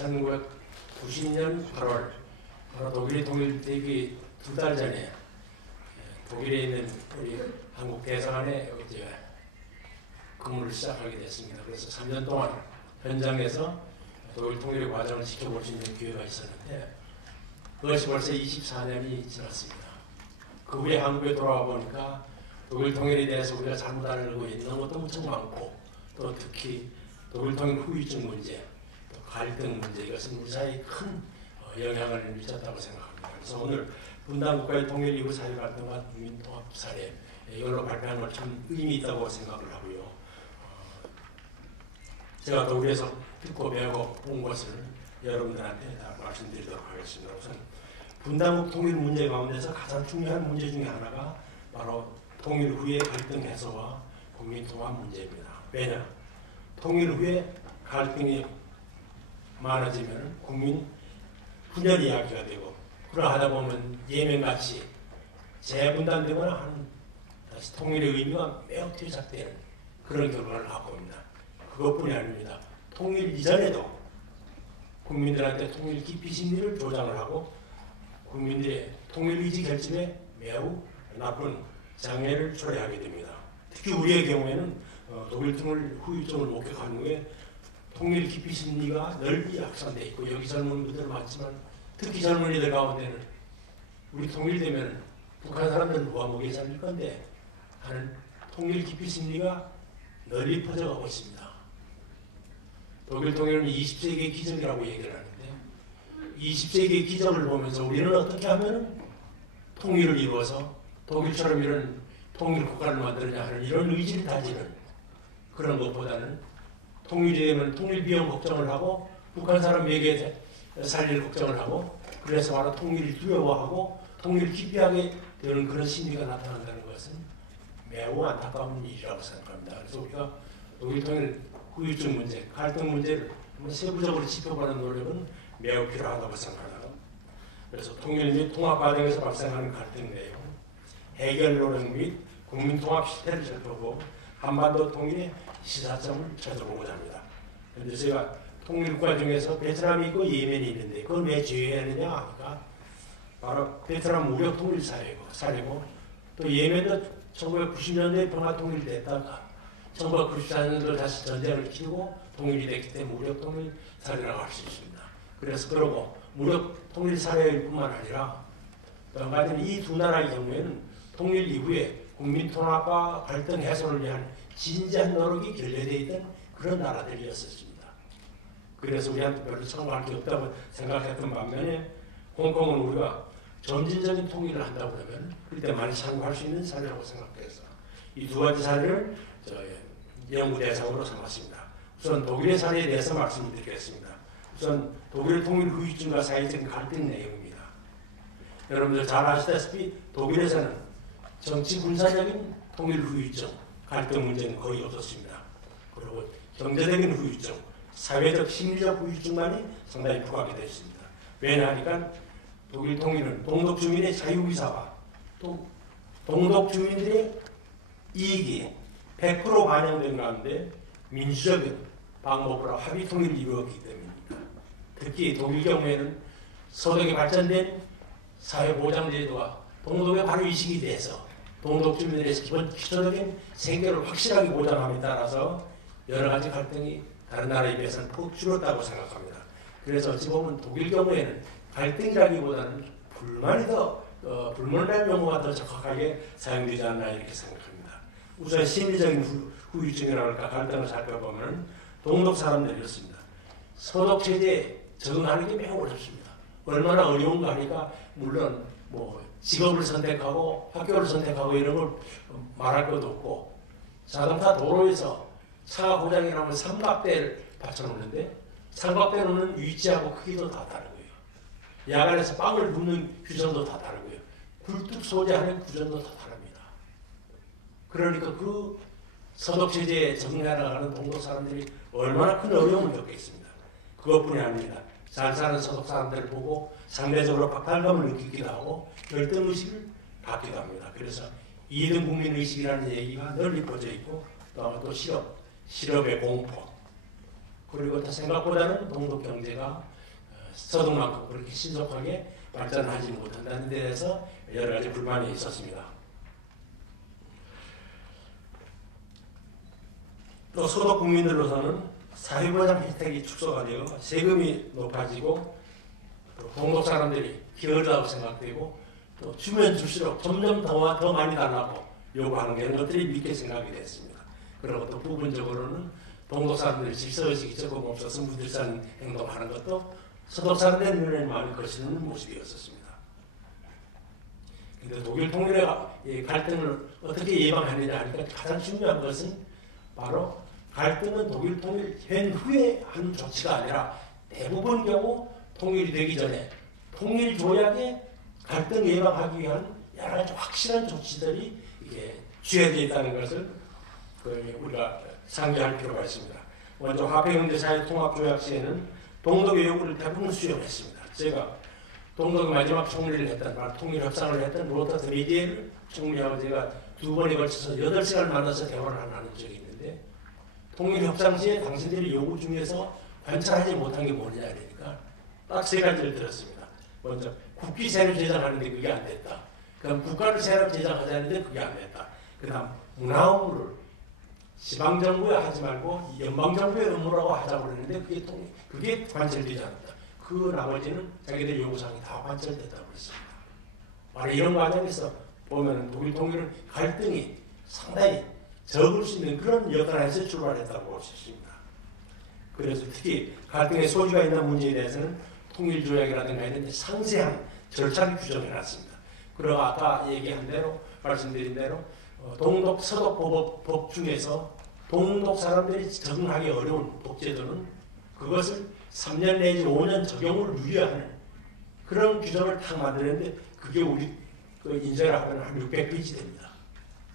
1990년 8월 바로 독일이 독일되기 2달 전에 독일에 있는 우리 한국 대사관에 이제 근무를 시작하게 됐습니다. 그래서 3년 동안 현장에서 독일 통일의 과정을 지켜볼 수 있는 기회가 있었는데 그것이 벌써 24년이 지났습니다. 그 후에 한국에 돌아와 보니까 독일 통일에 대해서 우리가 잘못 알고 있는 것도 엄청 많고 또 특히 독일 통일 후유증 문제, 또 갈등 문제 이것은 우리 사회에 큰 영향을 미쳤다고 생각합니다. 그래서 오늘 분단 국가의 통일 이후 사회 갈등과 국민 통합 사례 이걸로 발표한 걸 참 의미 있다고 생각을 하고요. 제가 독일에서 듣고 배우고 본 것을 여러분들한테 다 말씀드리도록 하겠습니다. 우선 분단국 통일 문제 가운데서 가장 중요한 문제 중에 하나가 바로 통일 후의 갈등 해소와 국민 통합 문제입니다. 왜냐? 통일 후에 갈등이 많아지면 국민 분열 이야기가 되고 그러하다 보면 예멘같이 재분단되거나 하는 다시 통일의 의미가 매우 퇴색되는 그런 결과를 갖고 옵니다. 그것뿐이 아닙니다. 통일 이전에도 국민들한테 통일 기피 심리를 조장을 하고 국민들의 통일의지 결집에 매우 나쁜 장애를 초래하게 됩니다. 특히 우리의 경우에는 독일 통일 후유증을 목격한 후에 통일 기피 심리가 널리 확산되어 있고 여기 젊은 분들 많지만 특히 젊은이들 가운데는 우리 통일되면 북한 사람들은 누가 먹여 살릴 건데 하는 통일 기피 심리가 널리 퍼져가고 있습니다. 독일 통일은 20세기의 기적이라고 얘기를 하는데 20세기의 기적을 보면서 우리는 어떻게 하면 통일을 이루어서 독일처럼 이런 통일 국가를 만들냐 하는 이런 의지를 다지는 그런 것보다는 통일이 되면 통일 비용 걱정을 하고 북한 사람 먹여 살릴 걱정을 하고 그래서 바로 통일을 두려워하고 통일을 기피하게 되는 그런 심리가 나타난다는 것은 매우 안타까운 일이라고 생각합니다. 그래서 우리가 독일 통일 후유증 문제, 갈등 문제를 세부적으로 짚어보는 노력은 매우 필요하다고 생각합니다. 그래서 통일 및 통합 과정에서 발생하는 갈등 내용, 해결 노력 및 국민 통합 실태를 살펴보고 한반도 통일의 시사점을 찾아보고자 합니다. 그런데 제가 통일국가 중에서 베트남이 있고 예멘이 있는데 그걸 왜 제외하느냐 하니까 바로 베트남 무력 통일 사례고 또 예멘도 1990년대에 평화 통일됐다가 1994년도 다시 전쟁을 치르고 통일이 됐기 때문에 무력 통일 사례라고 할 수 있습니다. 그래서 그러고 무력 통일 사례일 뿐만 아니라 이 두 나라의 경우에는 통일 이후에 국민 통합과 갈등 해소를 위한 진지한 노력이 결여되어 있던 그런 나라들이었습니다. 그래서 우리한테 별로 참고할 게 없다고 생각했던 반면에 홍콩은 우리가 점진적인 통일을 한다고 그러면 그때 많이 참고할 수 있는 사례라고 생각해서 이 두 가지 사례를 연구 대상으로 삼았습니다. 우선 독일의 사례에 대해서 말씀드리겠습니다. 우선 독일 통일 후유증과 사회적인 갈등 내용입니다. 여러분들 잘 아시다시피 독일에서는 정치 군사적인 통일 후유증, 갈등 문제는 거의 없었습니다. 그리고 경제적인 후유증, 사회적 심리적 후유증만이 상당히 부각이 됐습니다. 왜냐하니까 독일 통일은 동독 주민의 자유의사와 또 동독 주민들의 이익이 100% 반영된 가운데 민주적인 방법으로 합의 통일을 이루었기 때문입니다. 특히 독일 경우에는 소득이 발전된 사회보장제도와 동독의 바로 이식이 돼서 동독 주민들의 기초적인 생계를 확실하게 보장함에 따라서 여러 가지 갈등이 다른 나라에 비해서는 푹 줄었다고 생각합니다. 그래서 어찌 보면 독일 경우에는 갈등이라기보다는 불만이 불만이라는 용어가 더 적합하게 사용되지 않나 이렇게 생각합니다. 우선 심리적인 후유증이라고 할까 갈등을 살펴보면 동독 사람들이었습니다. 소득 체제에 적응하는 게 매우 어렵습니다. 얼마나 어려운가 하니까 물론 직업을 선택하고 학교를 선택하고 이런 걸 말할 것도 없고 자동차 도로에서 차가 고장이 나면 삼각대를 받쳐놓는데 삼각대 놓는 위치하고 크기도 다 다르고요. 야간에서 빵을 굽는 규정도 다 다르고요. 굴뚝 소재하는 규정도 다 다릅니다. 그러니까 그 서독체제에 적응해 나가는 동독 사람들이 얼마나 큰 어려움을 겪겠습니다. 그것뿐이 아닙니다. 잘 사는 서독 사람들을 보고 상대적으로 박탈감을 느끼기도 하고 열등의식을 갖기도 합니다. 그래서 2등 국민의식이라는 얘기가 널리 퍼져 있고 또 실업의 공포 그리고 또 생각보다는 동독 경제가 서독만큼 그렇게 신속하게 발전하지 못한다는 데 대해서 여러 가지 불만이 있었습니다. 또 서독 국민들로서는 사회보장 혜택이 축소가 되어 세금이 높아지고 또 동독 사람들이 게으르다고 생각되고 또 주면 줄수록 점점 더 많이 달라고 요구하는 게 이런 것들이 믿게 생각이 됐습니다. 그리고 또 부분적으로는 동독 사람들이 질서의식이 조금 없어서 무질서한 행동하는 것도 서독 사람들의 눈에 많이 거치는 모습이었습니다. 그런데 독일 통일의 갈등을 어떻게 예방하느냐 하니까 가장 중요한 것은 바로 갈등은 독일 통일 후에 한 조치가 아니라 대부분 경우 통일이 되기 전에 통일 조약에 갈등 예방하기 위한 여러 가지 확실한 조치들이 이게 취해져 있다는 것을 우리가 상기할 필요가 있습니다. 먼저 화폐경제사회통합조약 시에는 동독의 요구를 대부분 수용했습니다. 제가 동독의 마지막 총리를 했던 통일협상을 했던 로터트 리디에를 총리하고 제가 두 번에 걸쳐서 8시간을 만나서 대화를 하는 적이 있는데 통일협상 시에 당신들이 요구 중에서 관찰하지 못한 게 뭐냐 그러니까 딱 3가지를 들었습니다. 먼저 국기세를 제정하는데 그게 안 됐다. 그다음 국가를 새로 제정하자는데 그게 안 됐다. 그다음 문화 업무를 지방정부에 하지 말고 연방정부의 업무라고 하자고 그랬는데 그게 관철되지 않았다. 그 나머지는 자기들 요구사항이 다 관철됐다고 그랬습니다. 바로 이런 과정에서 보면 독일 통일은 갈등이 상당히 적을 수 있는 그런 여건에서 출발했다고 볼 수 있습니다. 그래서 특히 갈등의 소지가 있는 문제에 대해서는 통일조약이라든가 이런 상세한 절차를 규정해놨습니다. 그리고 아까 얘기한 대로 말씀드린 대로 동독 서독 법 중에서 동독 사람들이 적응하기 어려운 법제도는 그것을 3년 내지 5년 적용을 유예하는 그런 규정을 딱 만드는데 그게 우리 인쇄를 하면 한 600페이지 됩니다.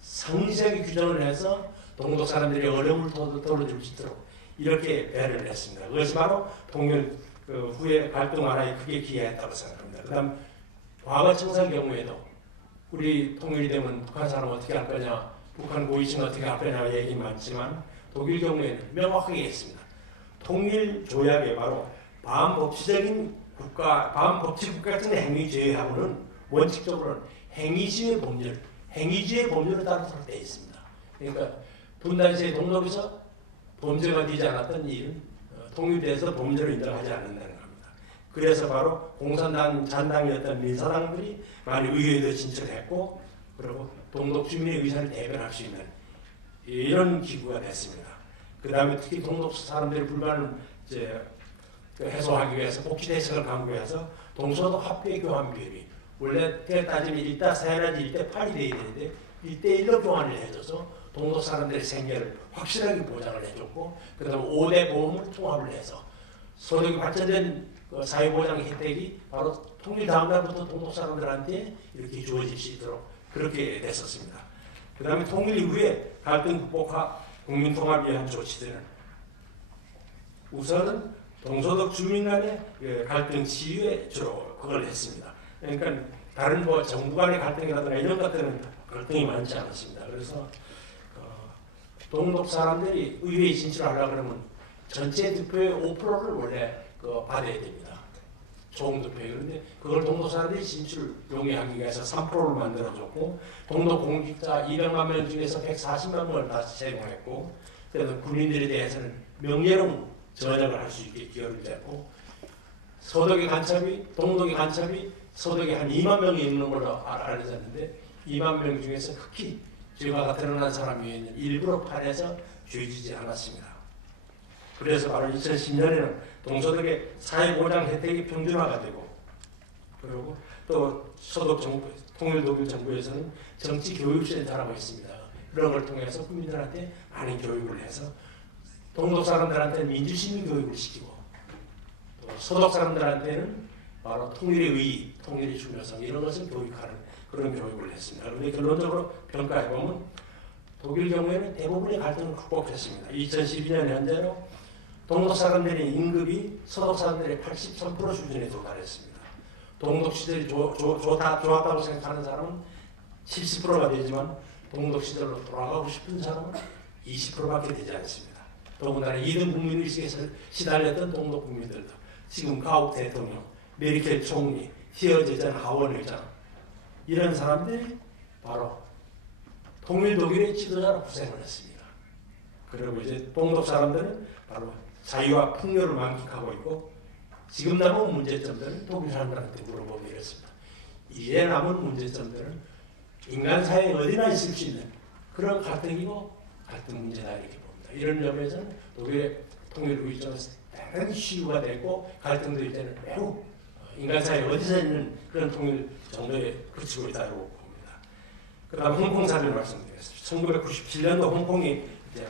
상세하게 규정을 해서 동독 사람들이 어려움을 덜어줄 수 있도록 이렇게 배려를 했습니다. 그것이 바로 통일 후에 갈등 완화에 크게 기여했다고 생각합니다. 그 다음 과거 청산 경우에도 우리 통일이 되면 북한 사람 어떻게 할 거냐, 북한 고위층 어떻게 할 거냐 얘기 많지만 독일 경우에는 명확하게 했습니다. 통일 조약에 바로 반법치적인 반법치 국가 같은 행위 제외하고는 원칙적으로는 행위지의 법률을 따라서 되어 있습니다. 그러니까 분단 시에 동독에서 범죄가 되지 않았던 일은 통일돼서 범죄로 인정하지 않는다는 겁니다. 그래서 바로 공산당 잔당이었던 민사당들이 많이 의회에도 진출했고 그리고 동독 주민의 의사를 대변할 수 있는 이런 기구가 됐습니다. 그 다음에 특히 동독 사람들의 불만을 해소하기 위해서 복지 대책을 강구해서 동서독 화폐 교환 비율이 원래 따지면 1:4 내지 1:8이 돼야 되는데 1:1로 교환을 해줘서 동독 사람들의 생계를 확실하게 보장을 해줬고 그 다음에 5대 보험을 통합을 해서 소득이 발전된 사회보장 혜택이 바로 통일 다음 날부터 동독 사람들한테 이렇게 주어질 수 있도록 그렇게 됐었습니다. 그 다음에 통일 이후에 갈등 극복과 국민통합을 위한 조치들은 우선은 동서독 주민 간의 갈등 치유에 주로 그걸 했습니다. 그러니까 다른 정부 간의 갈등이라든가 이런 것들은 갈등이 많지 않았습니다. 그래서 동독 사람들이 의회에 진출하려고 그러면 전체 득표의 5%를 원래 받아야 됩니다. 총 득표에. 그런데 그걸 동독 사람들이 진출 용이하기 위해서 3%를 만들어줬고 동독 공직자 200만 명 중에서 140만 명을 다시 채용했고 그래서 군인들에 대해서는 명예로운 전역을 할 수 있게 기여를 했고 서독의 간첩이 동독의 간첩이 서독에 한 2만 명이 있는 걸로 알려졌는데 2만 명 중에서 흑히 죄가 드러난 사람이 일부러 팔에서 죄지지 않았습니다. 그래서 바로 2010년에는 동서독의 사회보장 혜택이 평준화가 되고 그리고 또 서독 정부, 통일독일 정부에서는 정치교육센터라고 있습니다. 그런 걸 통해서 국민들한테 많은 교육을 해서 동독 사람들한테는 민주시민 교육을 시키고 또 서독 사람들한테는 바로 통일의 의의, 통일의 중요성 이런 것을 교육하는 그런 교육을 했습니다. 그런데 결론적으로 평가해보면 독일 경우에는 대부분의 갈등을 극복했습니다. 2012년 현재로 동독 사람들의 임금이 서독 사람들의 83% 수준에 도달했습니다. 동독 시절이 좋았다고 생각하는 사람은 70%가 되지만 동독 시절로 돌아가고 싶은 사람은 20%밖에 되지 않습니다. 더군다나 2등 국민의식에 시달렸던 동독 국민들도 지금 가욱 대통령, 메르켈 총리, 히어제 전 하원 의장 이런 사람들이 바로 통일 독일의 지도자로 고생을 했습니다. 그리고 이제 동독 사람들은 바로 자유와 풍요를 만끽하고 있고 지금 남은 문제점들은 독일 사람들한테 물어보면 이렇습니다. 이제 남은 문제점들은 인간 사회에 어디나 있을 수 있는 그런 갈등이고 갈등 문제다 이렇게 봅니다. 이런 점에서는 독일의 통일 후이점은 대단히 시유가 되고 갈등도 이제는 매우 인간 사회에 어디서 있는 그런 통일 정도에 그치고 있다고 봅니다. 그 다음 홍콩 사례를 말씀드리겠습니다. 1997년도 홍콩이 이제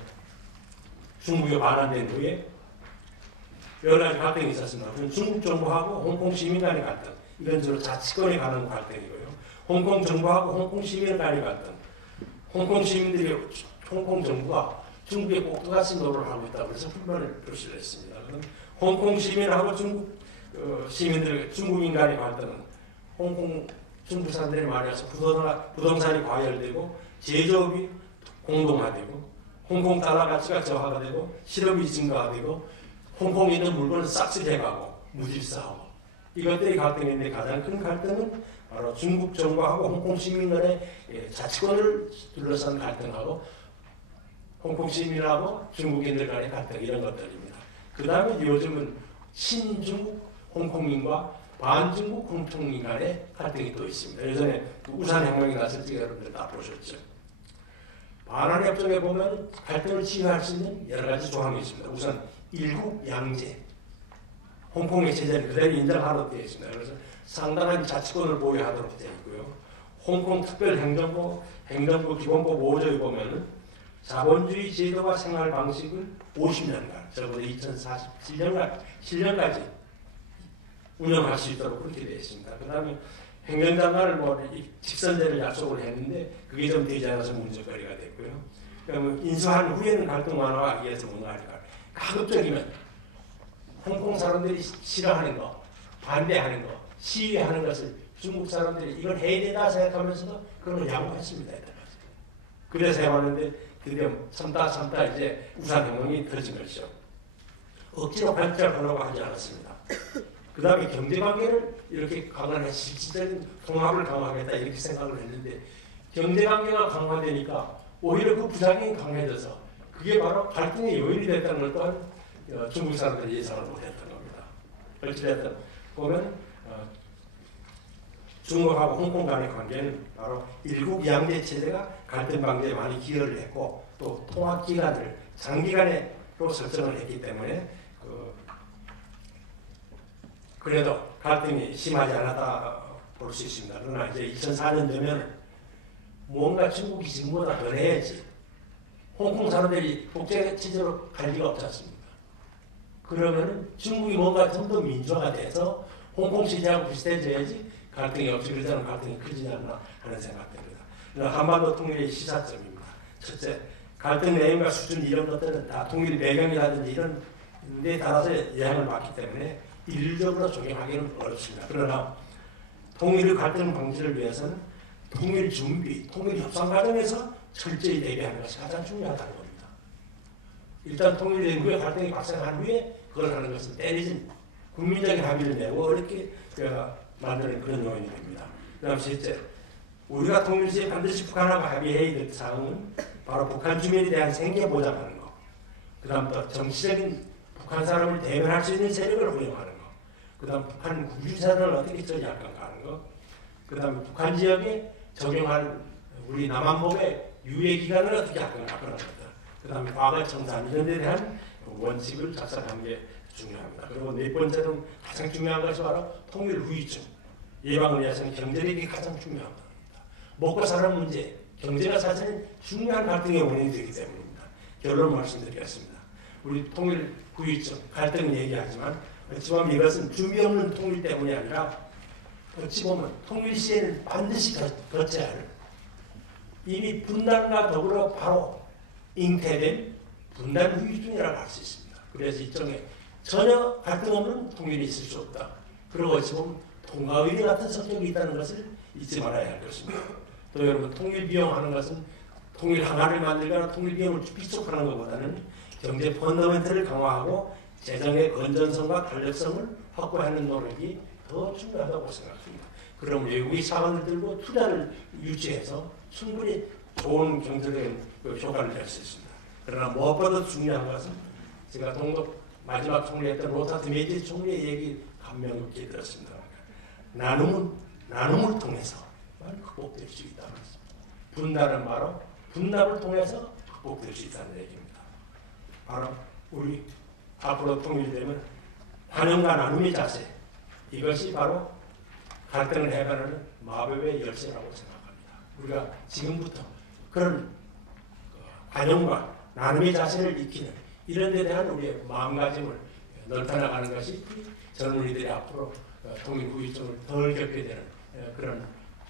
중국에 반환된 후에 여러 가지 갈등이 있었습니다. 중국 정부하고 홍콩 시민 간의 갈등, 이건 주로 자치권에 관한 갈등이고요. 홍콩 정부하고 홍콩 시민 간의 갈등, 홍콩 시민들이 홍콩 정부가 중국에 꼭 똑같이 노릇을 하고 있다고 해서 불만을 표시를 했습니다. 홍콩 시민하고 중국 시민들, 중국인 간의 갈등은 홍콩 중국 사람들이 말해서 부동산이 과열되고 제조업이 공동화되고 홍콩 달러 가치가 저하가 되고 실업이 증가가 되고 홍콩에 있는 물건을 싹쓸이해가고 무질서하고 이것들이 갈등인데 가장 큰 갈등은 바로 중국 정부하고 홍콩 시민 간의 자치권을 둘러싼 갈등하고 홍콩 시민하고 중국인들 간의 갈등 이런 것들입니다. 그 다음에 요즘은 친중국 홍콩인과 반중국 홍콩인 간의 갈등이 또 있습니다. 예전에 우산혁명이 났을 때 여러분들 다 보셨죠. 반환협정에 보면 갈등을 치유할 수 있는 여러 가지 조항이 있습니다. 우선 일국 양제, 홍콩의 체제를 그대로 인정하도록 되어 있습니다. 그래서 상당한 자치권을 보유하도록 되어 있고요. 홍콩 특별행정부 기본법 5조에 보면은 자본주의 제도와 생활 방식을 50년간, 적어도 2047년까지 운영할 수 있도록 그렇게 되어 있습니다. 그 다음에 행정장관을 직선제를 약속을 했는데 그게 좀 되지 않아서 문제거리가 됐고요. 그러면 인수한 후에는 갈등 완화하기 위해서 뭔가 하니까 가급적이면 홍콩 사람들이 싫어하는 거, 반대하는 거, 시위하는 것을 중국 사람들이 이걸 해야 된다 생각하면서도 그런 걸 양보했습니다. 그래서 해봤는데 드디어 참다 이제 우산혁명이 터진 것이죠. 억지로 발전하려고 하지 않았습니다. 그 다음에 경제관계를 이렇게 강화해 실질적인 통합을 강화하겠다 이렇게 생각을 했는데 경제관계가 강화되니까 오히려 그 부작용이 강해져서 그게 바로 갈등의 요인이 됐다는 걸 또한 중국 사람들이 예상을 못했던 겁니다. 어찌됐든 보면 중국하고 홍콩 간의 관계는 바로 일국 양제 체제가 갈등 방지에 많이 기여를 했고 또 통합 기간을 장기간으로 설정을 했기 때문에 그래도 갈등이 심하지 않았다 볼 수 있습니다. 그러나 이제 2004년 되면 뭔가 중국이 지금보다 더 해야지. 홍콩 사람들이 독재 체제로 갈 리가 없지 않습니까? 그러면 중국이 뭔가 좀 더 민주화가 돼서 홍콩 체제하고 비슷해져야지 갈등이 없이 그러지 않으면 갈등이 크지 않나 하는 생각됩니다. 한반도 통일의 시사점입니다. 첫째, 갈등 내용과 수준 이런 것들은 다 통일 배경이라든지 이런 데 따라서 영향을 받기 때문에 일률적으로 적용하기는 어렵습니다. 그러나 통일 갈등 방지를 위해서는 통일 준비, 통일 협상 과정에서 철저히 대비하는 것이 가장 중요하다는 겁니다. 일단 통일된 후에 갈등이 발생한 후에 그걸 하는 것은 때리진 국민적인 합의를 내고 어렵게 만드는 그런 요인이 됩니다. 그 다음 셋째, 우리가 통일 시에 반드시 북한하고 합의해야 될 사항은 바로 북한 주민에 대한 생계 보장하는 것. 그 다음 또 정치적인 북한 사람을 대변할 수 있는 세력을 활용하는 것. 그 다음 북한 국유산을 어떻게 처리할 건가 하는 것. 그 다음에 북한 지역에 적용할 우리 남한법의 유예기간을 어떻게 할 건가 그런 것들. 그 다음에 과거 청산 이런 데 대한 원칙을 작성하는 게 중요합니다. 그리고 네 번째는 가장 중요한 것이 바로 통일 후유증. 예방을 위해서는 경제력이 가장 중요한 겁니다. 먹고 사는 문제, 경제가 사실은 중요한 갈등의 원인이 되기 때문입니다. 결론 말씀드리겠습니다. 우리 통일 후유증, 갈등 얘기하지만 어찌 보면 이것은 준비 없는 통일 때문이 아니라 어찌 보면 통일 시에는 반드시 거쳐야 할 이미 분단과 더불어 바로 잉태된 분단 후유증이라고 할 수 있습니다. 그래서 일종의 전혀 갈등 없는 통일이 있을 수 없다. 그리고 어찌 보면 통과의례 같은 성격이 있다는 것을 잊지 말아야 할 것입니다. 또 여러분 통일 비용하는 것은 통일 하나를 만들거나 통일 비용을 비축하는 것보다는 경제 펀더멘털을 강화하고 재정의 건전성과 탄력성을 확보하는 노력이 더 중요하다고 생각합니다. 그럼 외국의 자본을 들고 투자를 유치해서 충분히 좋은 경제적인 효과를 낼 수 있습니다. 그러나 무엇보다 중요한 것은 제가 동독 마지막 총리했던 로타스 메디치 총리의 얘기 감명 깊게 들었습니다. 나눔을 통해서만 극복될 수 있다는 것입니다. 분단은 바로 분담을 통해서 극복될 수 있다는 얘기입니다. 바로 우리 앞으로 통일되면 환영과 나눔의 자세, 이것이 바로 갈등을 해결하는 마법의 열쇠라고 생각합니다. 우리가 지금부터 그런 환영과 나눔의 자세를 익히는 이런 데 대한 우리의 마음가짐을 넓혀나가는 것이 젊은이들이 앞으로 통일 후유증을 덜 겪게 되는 그런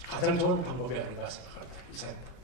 가장 좋은 방법이 아닌가 생각합니다. 이상입니다.